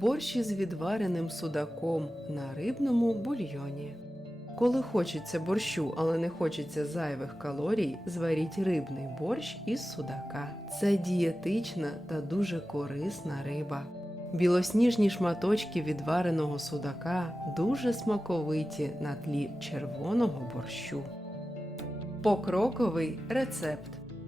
борщ із відвареним судаком на рибному бульйоні. Коли хочеться борщу, але не хочеться зайвих калорій, зваріть рибний борщ із судака. Це дієтична та дуже корисна риба. Білосніжні шматочки відвареного судака дуже смаковиті на тлі червоного борщу. Покроковий рецепт.